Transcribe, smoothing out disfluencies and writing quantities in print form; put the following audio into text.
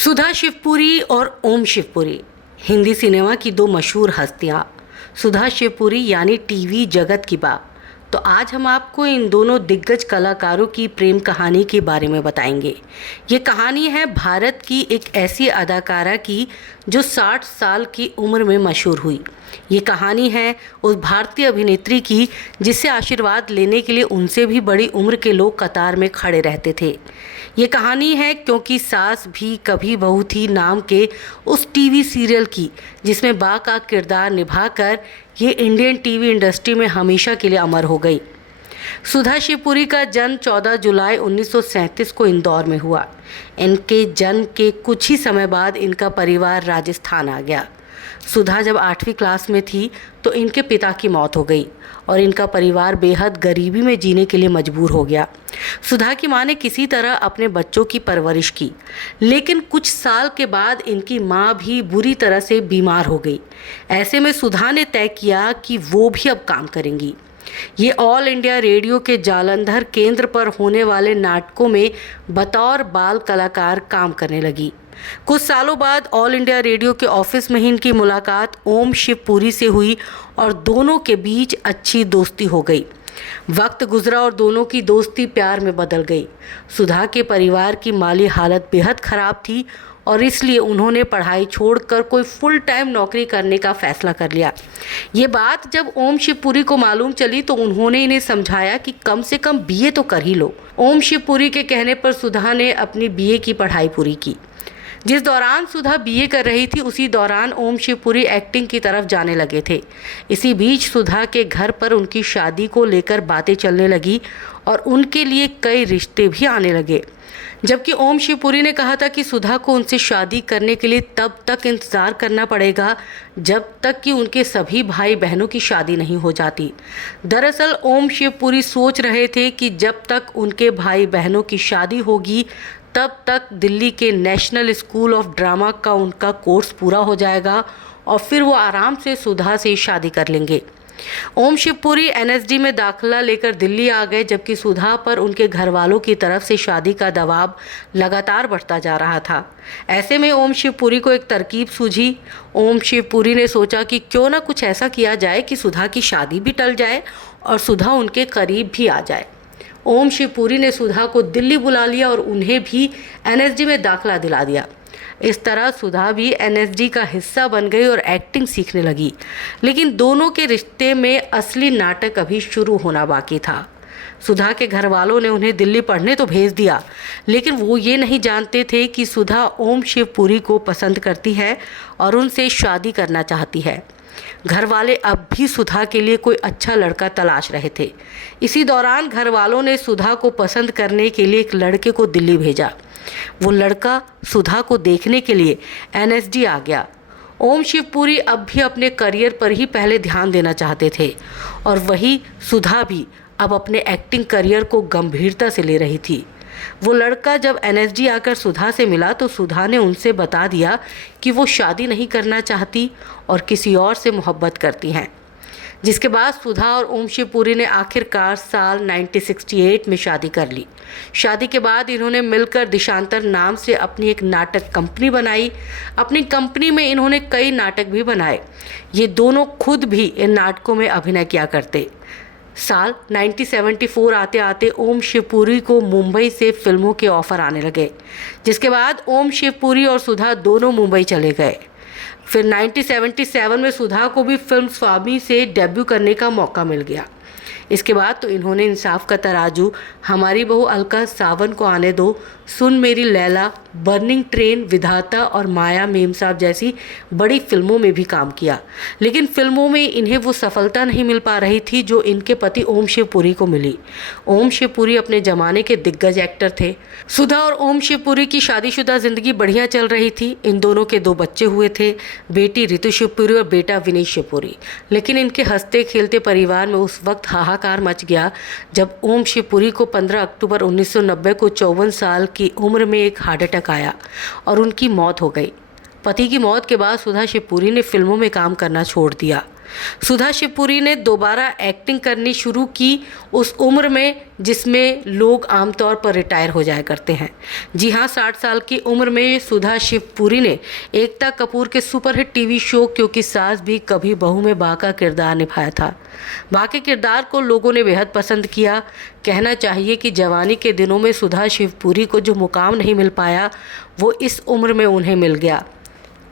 सुधा शिवपुरी और ओम शिवपुरी हिंदी सिनेमा की दो मशहूर हस्तियां। सुधा शिवपुरी यानी टीवी जगत की बा। तो आज हम आपको इन दोनों दिग्गज कलाकारों की प्रेम कहानी के बारे में बताएंगे। ये कहानी है भारत की एक ऐसी अदाकारा की जो 60 साल की उम्र में मशहूर हुई। ये कहानी है उस भारतीय अभिनेत्री की जिससे आशीर्वाद लेने के लिए उनसे भी बड़ी उम्र के लोग कतार में खड़े रहते थे। ये कहानी है क्योंकि सास भी कभी बहू थी नाम के उस टीवी सीरियल की, जिसमें बा का किरदार निभाकर ये इंडियन टीवी इंडस्ट्री में हमेशा के लिए अमर हो गई। सुधा शिवपुरी का जन्म 14 जुलाई 1937 को इंदौर में हुआ। इनके जन्म के कुछ ही समय बाद इनका परिवार राजस्थान आ गया। सुधा जब 8वीं क्लास में थी तो इनके पिता की मौत हो गई और इनका परिवार बेहद गरीबी में जीने के लिए मजबूर हो गया। सुधा की मां ने किसी तरह अपने बच्चों की परवरिश की, लेकिन कुछ साल के बाद इनकी मां भी बुरी तरह से बीमार हो गई। ऐसे में सुधा ने तय किया कि वो भी अब काम करेंगी। ये ऑल इंडिया रेडियो के जालंधर केंद्र पर होने वाले नाटकों में बतौर बाल कलाकार काम करने लगी। कुछ सालों बाद ऑल इंडिया रेडियो के ऑफिस में ही इनकी मुलाकात ओम शिवपुरी से हुई और दोनों के बीच अच्छी दोस्ती हो गई। वक्त गुजरा और दोनों की दोस्ती प्यार में बदल गई। सुधा के परिवार की माली हालत बेहद खराब थी और इसलिए उन्होंने पढ़ाई छोड़कर कोई फुल टाइम नौकरी करने का फैसला कर लिया। ये बात जब ओम शिवपुरी को मालूम चली तो उन्होंने इन्हें समझाया कि कम से कम बीए तो कर ही लो। ओम शिवपुरी के कहने पर सुधा ने अपनी बीए की पढ़ाई पूरी की। जिस दौरान सुधा बीए कर रही थी उसी दौरान ओम शिवपुरी एक्टिंग की तरफ जाने लगे थे। इसी बीच सुधा के घर पर उनकी शादी को लेकर बातें चलने लगी और उनके लिए कई रिश्ते भी आने लगे। जबकि ओम शिवपुरी ने कहा था कि सुधा को उनसे शादी करने के लिए तब तक इंतज़ार करना पड़ेगा जब तक कि उनके सभी भाई बहनों की शादी नहीं हो जाती। दरअसल ओम शिवपुरी सोच रहे थे कि जब तक उनके भाई बहनों की शादी होगी तब तक दिल्ली के नेशनल स्कूल ऑफ ड्रामा का उनका कोर्स पूरा हो जाएगा और फिर वो आराम से सुधा से शादी कर लेंगे। ओम शिवपुरी एनएसडी में दाखिला लेकर दिल्ली आ गए, जबकि सुधा पर उनके घर वालों की तरफ से शादी का दबाव लगातार बढ़ता जा रहा था। ऐसे में ओम शिवपुरी को एक तरकीब सूझी। ओम शिवपुरी ने सोचा कि क्यों ना कुछ ऐसा किया जाए कि सुधा की शादी भी टल जाए और सुधा उनके करीब भी आ जाए। ओम शिवपुरी ने सुधा को दिल्ली बुला लिया और उन्हें भी एनएसडी में दाखिला दिला दिया। इस तरह सुधा भी एनएसडी का हिस्सा बन गई और एक्टिंग सीखने लगी। लेकिन दोनों के रिश्ते में असली नाटक अभी शुरू होना बाकी था। सुधा के घर वालों ने उन्हें दिल्ली पढ़ने तो भेज दिया, लेकिन वो ये नहीं जानते थे कि सुधा ओम शिवपुरी को पसंद करती है और उनसे शादी करना चाहती है। घर वाले अब भी सुधा के लिए कोई अच्छा लड़का तलाश रहे थे। इसी दौरान घर वालों ने सुधा को पसंद करने के लिए एक लड़के को दिल्ली भेजा। वो लड़का सुधा को देखने के लिए एनएसडी आ गया। ओम शिवपुरी अब भी अपने करियर पर ही पहले ध्यान देना चाहते थे और वही सुधा भी अब अपने एक्टिंग करियर को गंभीरता से ले रही थी। वो लड़का जब एनएसडी आकर सुधा से मिला तो सुधा ने उनसे बता दिया कि वो शादी नहीं करना चाहती और किसी और से मोहब्बत करती हैं। जिसके बाद सुधा और ओम शिवपुरी ने आखिरकार साल 1968 में शादी कर ली। शादी के बाद इन्होंने मिलकर दिशांतर नाम से अपनी एक नाटक कंपनी बनाई। अपनी कंपनी में इन्होंने कई नाटक भी बनाए। ये दोनों खुद भी इन नाटकों में अभिनय किया करते। साल 1974 आते आते ओम शिवपुरी को मुंबई से फिल्मों के ऑफ़र आने लगे, जिसके बाद ओम शिवपुरी और सुधा दोनों मुंबई चले गए। फिर 1977 में सुधा को भी फिल्म स्वामी से डेब्यू करने का मौका मिल गया। इसके बाद तो इन्होंने इंसाफ का तराजू, हमारी बहू अलका सावन को आने दो, सुन मेरी लैला, बर्निंग ट्रेन, विधाता और माया मेमसाब जैसी बड़ी फिल्मों में भी काम किया। लेकिन फिल्मों में इन्हें वो सफलता नहीं मिल पा रही थी जो इनके पति ओम शिवपुरी को मिली। ओम शिवपुरी अपने ज़माने के दिग्गज एक्टर थे। सुधा और ओम शिवपुरी की शादीशुदा ज़िंदगी बढ़िया चल रही थी। इन दोनों के 2 बच्चे हुए थे, बेटी ऋतु शिवपुरी और बेटा विनीत शिवपुरी। लेकिन इनके हंसते खेलते परिवार में उस वक्त हाहाकार मच गया जब ओम शिवपुरी को 15 अक्टूबर 1990 को 54 साल की उम्र में एक हार्ट अटैक आया और उनकी मौत हो गई। पति की मौत के बाद सुधा शिवपुरी ने फिल्मों में काम करना छोड़ दिया। सुधा शिवपुरी ने दोबारा एक्टिंग करनी शुरू की उस उम्र में जिसमें लोग आमतौर पर रिटायर हो जाया करते हैं। जी हाँ, 60 साल की उम्र में सुधा शिवपुरी ने एकता कपूर के सुपरहिट टीवी शो क्योंकि सास भी कभी बहू में बा का किरदार निभाया था। बा के किरदार को लोगों ने बेहद पसंद किया। कहना चाहिए कि जवानी के दिनों में सुधा शिवपुरी को जो मुकाम नहीं मिल पाया वो इस उम्र में उन्हें मिल गया।